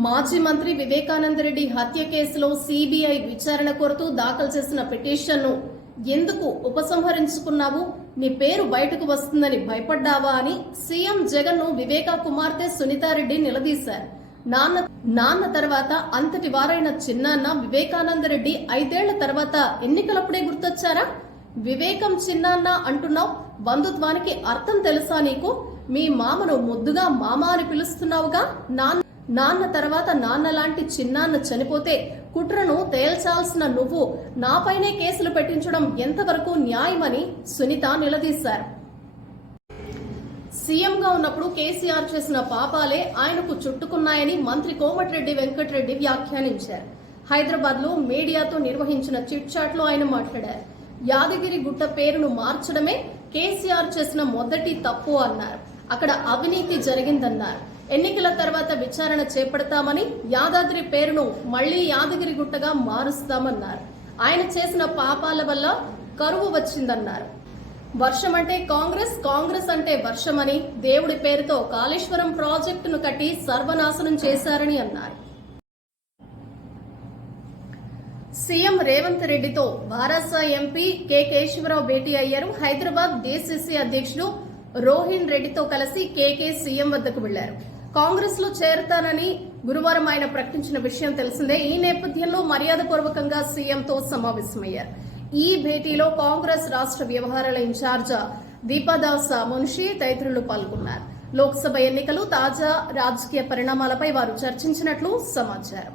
మాజీ మంత్రి వివేకానంద రెడ్డి హత్య కేసులో సిబిఐ విచారణ కోరుతూ దాఖలు చేసిన పిటిషన్ను ఎందుకు ఉపసంహరించుకున్నావు? నీ పేరు బయటకు వస్తుందని భయపడ్డావా అని సీఎం జగన్ ను వివేకా కుమార్తె సునీతారెడ్డి నిలదీశారు. నాన్న తర్వాత అంతటి వారైన చిన్నాన్న వివేకానంద రెడ్డి 5 ఏళ్ల తర్వాత ఎన్నికలప్పుడే గుర్తొచ్చారా? వివేకం చిన్నాన్న అంటున్నావు, బంధుత్వానికి అర్థం తెలుసా నీకు? మీ మామను ముద్దుగా మామ అని పిలుస్తున్నావుగా. నాన్న తర్వాత నాన్న లాంటి చిన్నాన్న చనిపోతే కుట్రను తేల్చాల్సిన నువ్వు నాపైనే కేసులు పెట్టించడం ఎంతవరకు న్యాయమని సునీత నిలదీశారు. సీఎంగా ఉన్నప్పుడు కేసీఆర్ చేసిన పాపాలే ఆయనకు చుట్టుకున్నాయని మంత్రి కోమటిరెడ్డి వెంకటరెడ్డి వ్యాఖ్యానించారు. హైదరాబాద్ లో మీడియాతో నిర్వహించిన చిట్ చాట్ లో ఆయన మాట్లాడారు. యాదగిరి గుట్ట పేరును మార్చడమే కేసీఆర్ చేసిన మొదటి తప్పు అన్నారు. అక్కడ అవినీతి జరిగిందన్నారు. ఎన్నికల తర్వాత విచారణ చేపడతామని యాదాద్రి పేరును మళ్లీ యాదగిరి గుట్టగా మారుస్తామన్నారు. ఆయన చేసిన పాపాల వల్ల కరువు వచ్చిందన్నారు. వర్షం అంటే కాంగ్రెస్, కాంగ్రెస్ అంటే వర్షమని, దేవుడి పేరుతో కాళేశ్వరం ప్రాజెక్టును కట్టి సర్వనాశనం చేశారని అన్నారు. సీఎం రేవంత్ రెడ్డితో భారస ఎంపీ కె కేశవరావు భేటీ అయ్యారు. హైదరాబాద్ డీసీసీ అధ్యక్షుడు రోహిన్ రెడ్డితో కలిసి కేకే సీఎం వద్దకు వెళ్లారు. కాంగ్రెస్ లో చేరతానని గురువారం ఆయన ప్రకటించిన విషయం తెలిసిందే. ఈ నేపథ్యంలో మర్యాదపూర్వకంగా సీఎంతో సమావేశమయ్యారు. ఈ భేటీలో కాంగ్రెస్ రాష్ట్ర వ్యవహారాల ఇన్ఛార్జ్ దీపాదాస్ మున్షి తదితరులు పాల్గొన్నారు. లోక్సభ ఎన్నికలు, తాజా రాజకీయ పరిణామాలపై వారు చర్చించినట్లు సమాచారం.